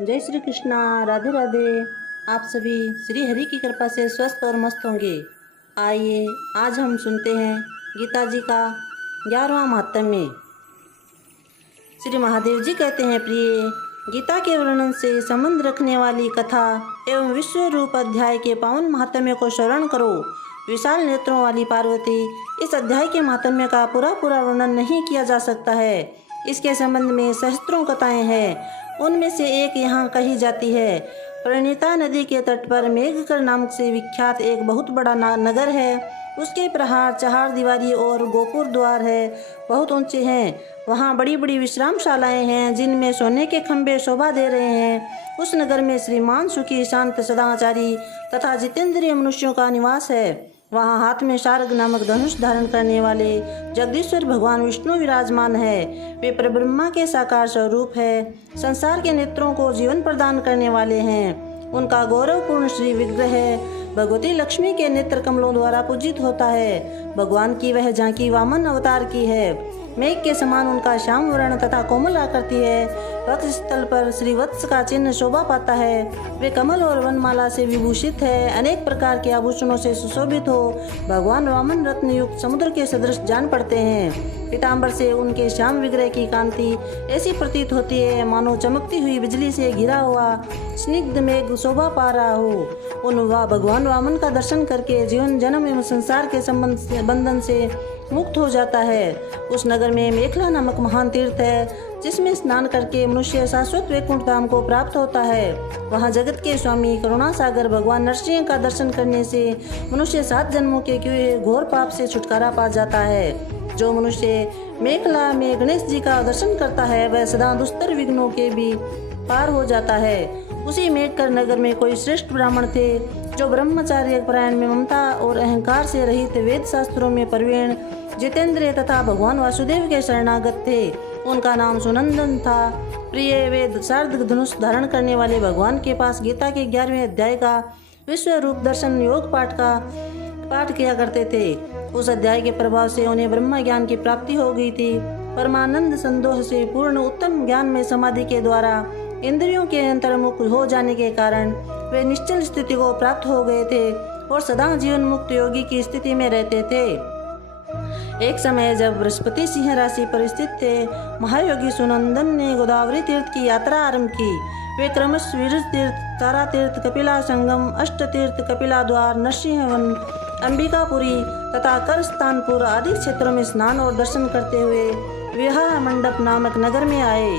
जय श्री कृष्णा। राधे राधे। आप सभी श्री हरि की कृपा से स्वस्थ और मस्त होंगे। आइए आज हम सुनते हैं गीता जी का 11वां महात्म्य। श्री महादेव जी कहते हैं, प्रिय, गीता के वर्णन से संबंध रखने वाली कथा एवं विश्व रूप अध्याय के पावन महात्म्य को श्रवण करो। विशाल नेत्रों वाली पार्वती, इस अध्याय के महात्म्य का पूरा वर्णन नहीं किया जा सकता है। इसके संबंध में सहस्त्रों कथाएं हैं। उनमें से एक यहाँ कही जाती है। प्रणीता नदी के तट पर मेघकर नाम से विख्यात एक बहुत बड़ा नगर है। उसके प्रहार, चहार दीवारी और गोपुर द्वार है, बहुत ऊंचे हैं। वहाँ बड़ी बड़ी विश्रामशालाएं हैं जिनमें सोने के खंभे शोभा दे रहे हैं। उस नगर में श्रीमान सुखी, शांत, सदाचारी तथा जितेंद्रिय मनुष्यों का निवास है। वहाँ हाथ में शार्ग नामक धनुष धारण करने वाले जगदीश्वर भगवान विष्णु विराजमान है। वे परब्रह्मा के साकार स्वरूप है। संसार के नेत्रों को जीवन प्रदान करने वाले हैं। उनका गौरवपूर्ण श्री विग्रह भगवती लक्ष्मी के नेत्र कमलों द्वारा पूजित होता है। भगवान की वह झांकी वामन अवतार की है। मेघ के समान उनका श्याम वर्ण तथा कोमल आकृति है। वक्ष स्थल पर श्री वत्स का चिन्ह शोभा पाता है। वे कमल और वनमाला से विभूषित है। अनेक प्रकार के आभूषणों से सुशोभित हो भगवान वामन रत्न युक्त समुद्र के सदृश जान पड़ते हैं। पीताम्बर से उनके श्याम विग्रह की कांति ऐसी प्रतीत होती है मानो चमकती हुई बिजली से घिरा हुआ स्निग्ध मेघ शोभा पा रहा हो। उन भगवान वामन का दर्शन करके जीवन जन्म एवं संसार के बंधन से मुक्त हो जाता है। उस नगर में मेखला नामक महान तीर्थ है जिसमें स्नान करके मनुष्य शाश्वत वैकुंठ धाम को प्राप्त होता है। वहाँ जगत के स्वामी करुणा सागर भगवान नरसिंह का दर्शन करने से मनुष्य 7 जन्मों के किए घोर पाप से छुटकारा पा जाता है। जो मनुष्य मेखला में गणेश जी का दर्शन करता है वह सदा दुस्तर विघ्नों के भी पार हो जाता है। उसी मेघकर नगर में कोई श्रेष्ठ ब्राह्मण थे जो ब्रह्मचार्य परायण में ममता और अहंकार से रहित, वेद शास्त्रों में प्रवीण, जितेंद्रिय तथा भगवान वासुदेव के शरणागत थे। उनका नाम सुनंदन था। प्रिय, वे शार्द धनुष धारण करने वाले भगवान के पास गीता के 11वें अध्याय का विश्व रूप दर्शन योग पाठ किया करते थे। उस अध्याय के प्रभाव से उन्हें ब्रह्म ज्ञान की प्राप्ति हो गई थी। परमानंद संदोष से पूर्ण उत्तम ज्ञान में समाधि के द्वारा इंद्रियों के अंतर्मुख हो जाने के कारण वे निश्चल स्थिति को प्राप्त हो गए थे और सदा जीवन मुक्त योगी की स्थिति में रहते थे। एक समय जब बृहस्पति सिंह राशि पर स्थित थे, महायोगी सुनंदन ने गोदावरी तीर्थ की यात्रा आरंभ की। वे क्रमश वीर तीर्थ, तारा तीर्थ, कपिला संगम, अष्ट तीर्थ, कपिला द्वार, नरसिंहवन, अंबिकापुरी तथा करस्थानपुर आदि क्षेत्रों में स्नान और दर्शन करते हुए विवाह मंडप नामक नगर में आए।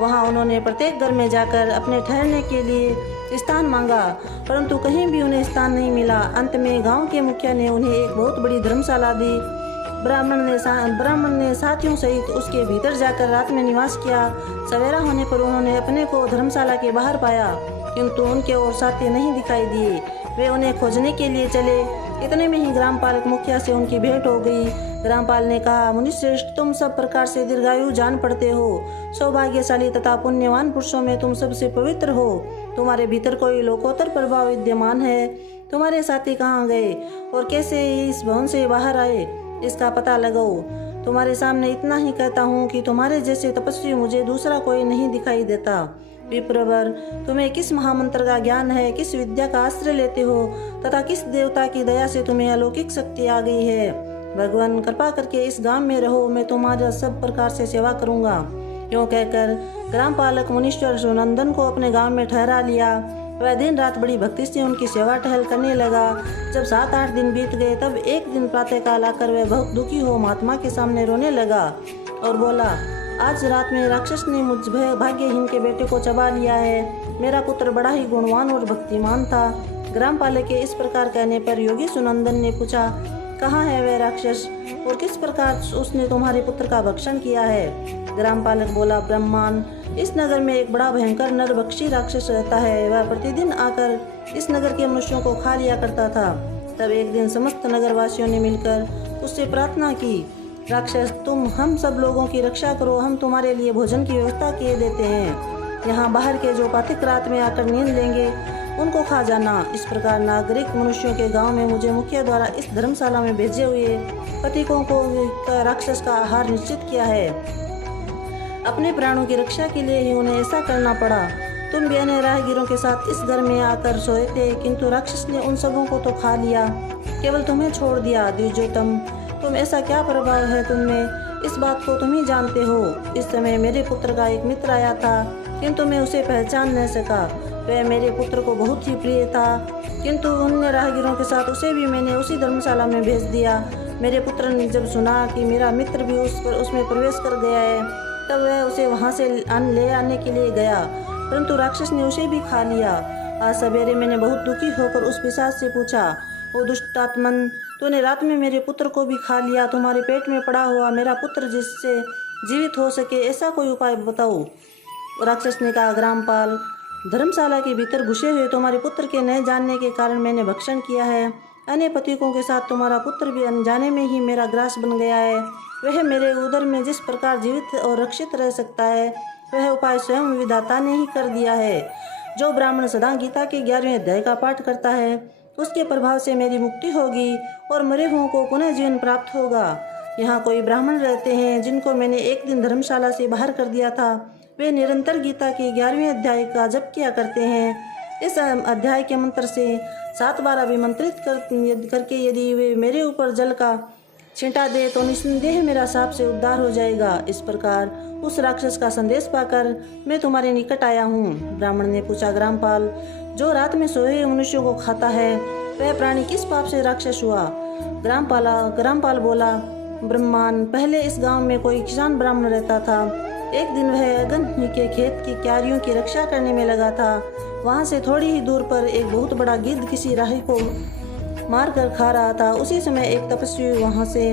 वहां उन्होंने प्रत्येक घर में जाकर अपने ठहरने के लिए स्थान मांगा, परंतु कहीं भी उन्हें स्थान नहीं मिला। अंत में गांव के मुखिया ने उन्हें एक बहुत बड़ी धर्मशाला दी। ब्राह्मण ने साथियों सहित उसके भीतर जाकर रात में निवास किया। सवेरा होने पर उन्होंने अपने को धर्मशाला के बाहर पाया, किंतु उनके और साथी नहीं दिखाई दिए। वे उन्हें खोजने के लिए चले। इतने में ही ग्राम पालक मुखिया से उनकी भेंट हो गई। ग्रामपाल ने कहा, मुनिश्रेष्ठ, तुम सब प्रकार से दीर्घायु जान पड़ते हो। सौभाग्यशाली तथा पुण्यवान पुरुषों में तुम सबसे पवित्र हो। तुम्हारे भीतर कोई लोकोत्तर प्रभाव विद्यमान है। तुम्हारे साथी कहाँ गए और कैसे इस भवन से बाहर आए, इसका पता लगाओ। तुम्हारे सामने इतना ही कहता हूँ कि तुम्हारे जैसे तपस्वी मुझे दूसरा कोई नहीं दिखाई देता। विप्रवर, तुम्हें किस महामंत्र का ज्ञान है, किस विद्या का आश्रय लेते हो तथा किस देवता की दया से तुम्हें अलौकिक शक्ति आ गई है। भगवान, कृपा करके इस गांव में रहो, मैं तुम्हारा सब प्रकार से सेवा करूंगा। यूँ कहकर ग्राम पालक मुनीश्वर सुनंदन को अपने गांव में ठहरा लिया। वह दिन रात बड़ी भक्ति से उनकी सेवा टहल करने लगा। जब 7-8 दिन बीत गए तब एक दिन प्रातःकाल आकर वह बहुत दुखी हो महात्मा के सामने रोने लगा और बोला, आज रात में राक्षस ने मुझ भाग्यहीन के बेटे को चबा लिया है। मेरा पुत्र बड़ा ही गुणवान और भक्तिमान था। ग्राम पालक के इस प्रकार कहने पर योगी सुनंदन ने पूछा, कहाँ है वह राक्षस और किस प्रकार उसने तुम्हारे पुत्र का भक्षण किया है। ग्राम पालक बोला, ब्रह्मान, इस नगर में एक बड़ा भयंकर नरभक्षी राक्षस रहता है। वह प्रतिदिन आकर इस नगर के मनुष्यों को खा लिया करता था। तब एक दिन समस्त नगरवासियों ने मिलकर उससे प्रार्थना की, राक्षस, तुम हम सब लोगों की रक्षा करो, हम तुम्हारे लिए भोजन की व्यवस्था किए देते हैं। यहाँ बाहर के जो पाथिक रात में आकर नींद लेंगे उनको खा जाना। इस प्रकार नागरिक मनुष्यों के गांव में मुझे मुखिया द्वारा इस धर्मशाला में भेजे हुए पथिकों को राक्षस का आहार निश्चित किया है। अपने प्राणों की रक्षा के लिए ही उन्हें ऐसा करना पड़ा। तुम भी अन्य राहगीरों के साथ इस घर में आकर सोए थे, किंतु राक्षस ने उन सबों को तो खा लिया, केवल तुम्हें छोड़ दिया। द्विजोतम, तुम ऐसा क्या प्रभाव है तुम में, इस बात को तुम ही जानते हो। इस समय मेरे पुत्र का एक मित्र आया था, किंतु मैं उसे पहचान न सका। वह मेरे पुत्र को बहुत ही प्रिय था, किंतु अन्य राहगीरों के साथ उसे भी मैंने उसी धर्मशाला में भेज दिया। मेरे पुत्र ने जब सुना कि मेरा मित्र भी उसमें प्रवेश कर गया है, तब वह उसे वहाँ से ले आने के लिए गया, परंतु राक्षस ने उसे भी खा लिया। आज सवेरे मैंने बहुत दुखी होकर उस पिशाच से पूछा, ओ दुष्टात्मन, तूने रात में मेरे पुत्र को भी खा लिया। तुम्हारे पेट में पड़ा हुआ मेरा पुत्र जिससे जीवित हो सके, ऐसा कोई उपाय बताओ। राक्षस ने कहा, ग्रामपाल, धर्मशाला के भीतर घुसे हुए तुम्हारे पुत्र के न जानने के कारण मैंने भक्षण किया है। अन्य पथिकों के साथ तुम्हारा पुत्र भी अनजाने में ही मेरा ग्रास बन गया है। वह मेरे उदर में जिस प्रकार जीवित और रक्षित रह सकता है, वह उपाय स्वयं विधाता ने ही कर दिया है। जो ब्राह्मण सदा गीता के 11वें अध्याय का पाठ करता है, उसके प्रभाव से मेरी मुक्ति होगी और मरे हुओं को पुनः जीवन प्राप्त होगा। यहाँ कोई ब्राह्मण रहते हैं जिनको मैंने एक दिन धर्मशाला से बाहर कर दिया था। वे निरंतर गीता के 11वें अध्याय का जप किया करते हैं। इस अध्याय के मंत्र से 7 बार अभिमंत्रित करके यदि वे मेरे ऊपर जल का छिंटा दे तो निस्संदेह मेरा साप से उद्धार हो जाएगा। इस प्रकार उस राक्षस का संदेश पाकर मैं तुम्हारे निकट आया हूँ। ब्राह्मण ने पूछा, ग्रामपाल, जो रात में सोए मनुष्यों को खाता है, वह प्राणी किस पाप से राक्षस हुआ। ग्रामपाल बोला, ब्रह्मान, पहले इस गांव में कोई किसान ब्राह्मण रहता था। एक दिन वह अगन के खेत की क्यारियों की रक्षा करने में लगा था। वहां से थोड़ी ही दूर पर एक बहुत बड़ा गिद्ध किसी राही को मार कर खा रहा था। उसी समय एक तपस्वी वहां से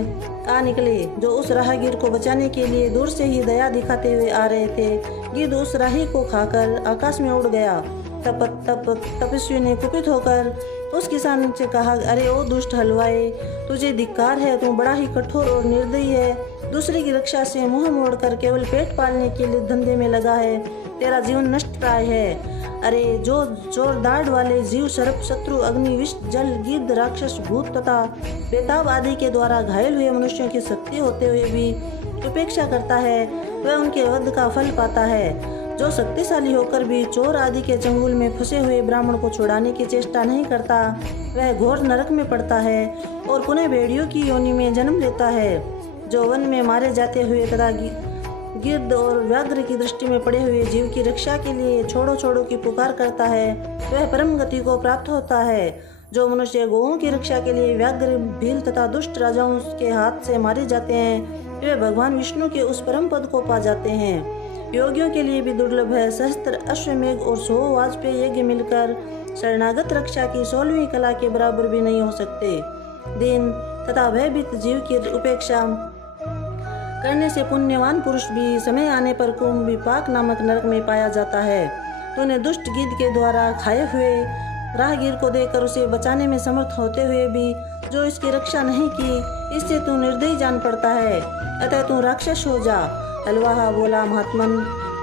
आ निकले, जो उस राहगीर को बचाने के लिए दूर से ही दया दिखाते हुए आ रहे थे। गिद्ध उस राही को खाकर आकाश में उड़ गया। तपस्वी ने कुपित होकर उस किसान से कहा, अरे ओ दुष्ट हलवाए, तुझे धिक्कार है, तू बड़ा ही कठोर और निर्दयी है। दूसरे की रक्षा से मुंह मोड़कर केवल पेट पालने के लिए धंधे में लगा है। तेरा जीवन नष्ट प्राय है। अरे जो जोर दाढ़ वाले जीव, सर्प, शत्रु, अग्नि, विष, जल, गिद्ध, राक्षस, भूत तथा बेताब आदि के द्वारा घायल हुए मनुष्यों की शक्ति होते हुए भी उपेक्षा करता है, वह उनके वध का फल पाता है। जो शक्तिशाली होकर भी चोर आदि के चंगुल में फंसे हुए ब्राह्मण को छुड़ाने की चेष्टा नहीं करता, वह घोर नरक में पड़ता है और पुनः भेड़ियों की योनि में जन्म लेता है। जो वन में मारे जाते हुए तथा गिद्ध और व्याघ्र की दृष्टि में पड़े हुए जीव की रक्षा के लिए छोड़ो छोड़ो की पुकार करता है, वह परम गति को प्राप्त होता है। जो मनुष्य गौओं की रक्षा के लिए व्याघ्र, भील तथा दुष्ट राजाओं के हाथ से मारे जाते हैं, वे भगवान विष्णु के उस परम पद को पा जाते हैं। योगियों के लिए भी दुर्लभ है। सहस्त्र अश्वमेघ और 100 वाजपेयी यज्ञ मिलकर शरणागत रक्षा की 16वीं कला के बराबर भी नहीं हो सकते। दीन तथा भयभीत जीव की उपेक्षा करने से पुण्यवान पुरुष भी समय आने पर कुंभ विपाक नामक नरक में पाया जाता है। तूने दुष्ट गिद्ध के द्वारा खाए हुए राहगीर को देकर उसे बचाने में समर्थ होते हुए भी जो इसकी रक्षा नहीं की, इससे तू निर्दयी जान पड़ता है, अतः तू राक्षस हो जा। हलवाहा बोला, महात्मन,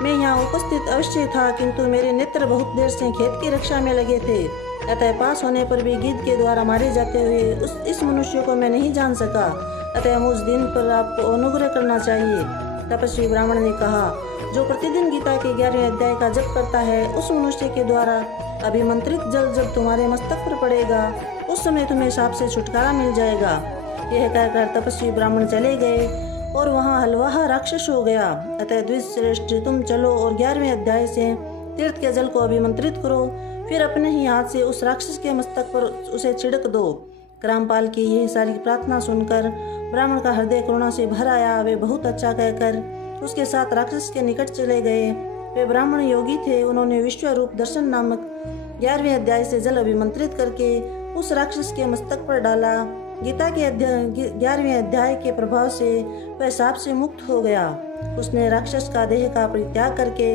मैं यहाँ उपस्थित अवश्य था, किंतु मेरे नेत्र बहुत देर से खेत की रक्षा में लगे थे, अतः पास होने पर भी गिद्ध के द्वारा मारे जाते हुए इस मनुष्य को मैं नहीं जान सका, अतः मुझ दिन पर आपको अनुग्रह करना चाहिए। तपस्वी ब्राह्मण ने कहा, जो प्रतिदिन गीता के 11वें अध्याय का जप करता है, उस मनुष्य के द्वारा अभिमंत्रित जल जब तुम्हारे मस्तक पर पड़ेगा, उस समय तुम्हें शाप से छुटकारा मिल जाएगा। यह कहकर तपस्वी ब्राह्मण चले गए और वहाँ हलवाहा राक्षस हो गया। अतः द्विजश्रेष्ठ, तुम चलो और 11वें अध्याय से तीर्थ के जल को अभिमंत्रित करो, फिर अपने ही हाथ से उस राक्षस के मस्तक पर उसे छिड़क दो। ग्रामपाल की यह सारी प्रार्थना सुनकर ब्राह्मण का हृदय करुणा से भर आया। वे बहुत अच्छा कहकर उसके साथ राक्षस के निकट चले गए। वे ब्राह्मण योगी थे। उन्होंने विश्वरूप दर्शन नामक 11वें अध्याय से जल अभिमंत्रित करके उस राक्षस के मस्तक पर डाला। गीता के 11वें अध्याय के प्रभाव से वह शाप से मुक्त हो गया। उसने राक्षस का देह का परित्याग करके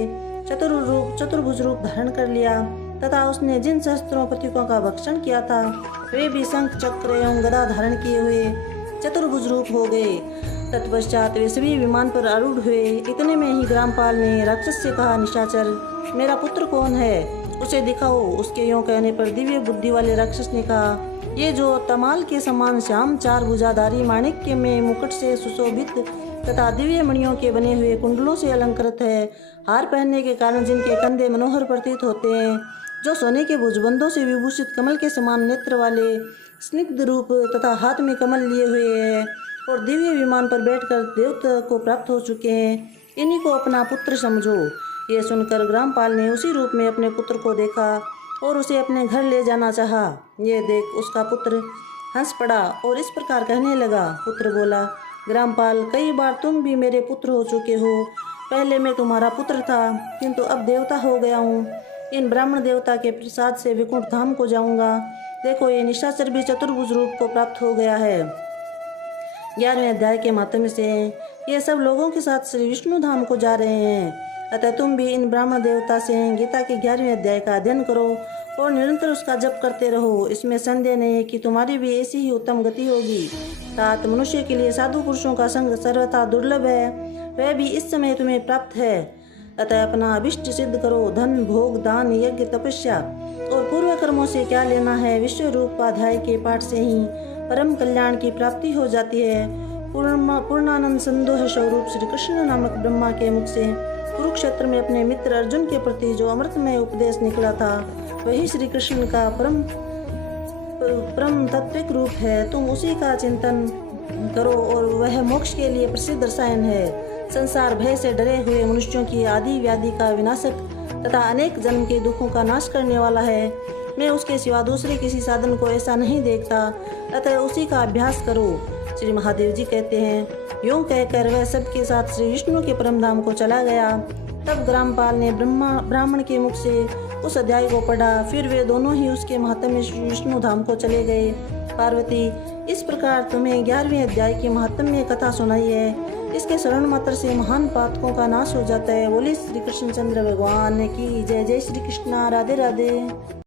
चतुर्भुज रूप धारण कर लिया तथा उसने जिन सहस्त्रों पथिकों का भक्षण किया था, वे भी शंख, चक्र एवं गदा धारण किए हुए चतुर्भुज रूप हो गए। तत्पश्चात वे सभी विमान पर आरूढ़ हुए। इतने में ही ग्रामपाल ने राक्षस से कहा, निशाचर, मेरा पुत्र कौन है, उसे दिखाओ। उसके यों कहने पर दिव्य बुद्धि वाले राक्षस ने कहा, ये जो तमाल के समान श्याम 4 भुजाधारी माणिक्य में मुकुट से सुशोभित तथा दिव्य मणियों के बने हुए कुंडलों से अलंकृत है। हार पहनने के कारण जिनके कंधे मनोहर प्रतीत होते हैं, जो सोने के भुजबंधों से विभूषित कमल के समान नेत्र वाले, स्निग्ध रूप तथा हाथ में कमल लिए हुए हैं और दिव्य विमान पर बैठकर देवता को प्राप्त हो चुके हैं, इन्हीं को अपना पुत्र समझो। ये सुनकर ग्रामपाल ने उसी रूप में अपने पुत्र को देखा और उसे अपने घर ले जाना चाहा। ये देख उसका पुत्र हंस पड़ा और इस प्रकार कहने लगा। पुत्र बोला, ग्रामपाल, कई बार तुम भी मेरे पुत्र हो चुके हो। पहले मैं तुम्हारा पुत्र था, किंतु अब देवता हो गया हूँ। इन ब्राह्मण देवता के प्रसाद से विकुंठ धाम को जाऊंगा। देखो, ये निशाचर भी चतुर्भुज रूप को प्राप्त हो गया है। 11वें अध्याय के माध्यम से ये सब लोगों के साथ श्री विष्णु धाम को जा रहे हैं। अतः तुम भी इन ब्राह्मण देवता से गीता के 11वें अध्याय का अध्ययन करो और निरंतर उसका जप करते रहो। इसमें संदेह नहीं है कि तुम्हारी भी ऐसी ही उत्तम गति होगी। तात मनुष्य के लिए साधु पुरुषों का संग सर्वथा दुर्लभ है, वह भी इस समय तुम्हें प्राप्त है। अतः अपना अभिष्ट सिद्ध करो। धन, भोग, दान, यज्ञ, तपस्या और पूर्व कर्मों से क्या लेना है। विश्व रूपाध्याय के पाठ से ही परम कल्याण की प्राप्ति हो जाती है। पूर्णानंद संदोह स्वरूप श्री कृष्ण नामक ब्रह्मा के मुख से कुरुक्षेत्र में अपने मित्र अर्जुन के प्रति जो अमृतमय उपदेश निकला था, वही श्री कृष्ण का परम तत्विक रूप है। तुम उसी का चिंतन करो और वह मोक्ष के लिए प्रसिद्ध रसायन है। संसार भय से डरे हुए मनुष्यों की आदि व्याधि का विनाशक तथा अनेक जन्म के दुखों का नाश करने वाला है। मैं उसके सिवा दूसरे किसी साधन को ऐसा नहीं देखता, अतः उसी का अभ्यास करो। श्री महादेव जी कहते हैं, यूं कहकर वह सबके साथ श्री विष्णु के परम धाम को चला गया। तब ग्रामपाल ने ब्राह्मण के मुख से उस अध्याय को पढ़ा। फिर वे दोनों ही उसके महात्म्य श्री विष्णु धाम को चले गए। पार्वती, इस प्रकार तुम्हें 11वें अध्याय की महात्म्य कथा सुनाई है। इसके श्रवण मात्र से महान पातकों का नाश हो जाता है। बोले श्री कृष्णचंद्र भगवान की जय। जय श्री कृष्णा। राधे राधे।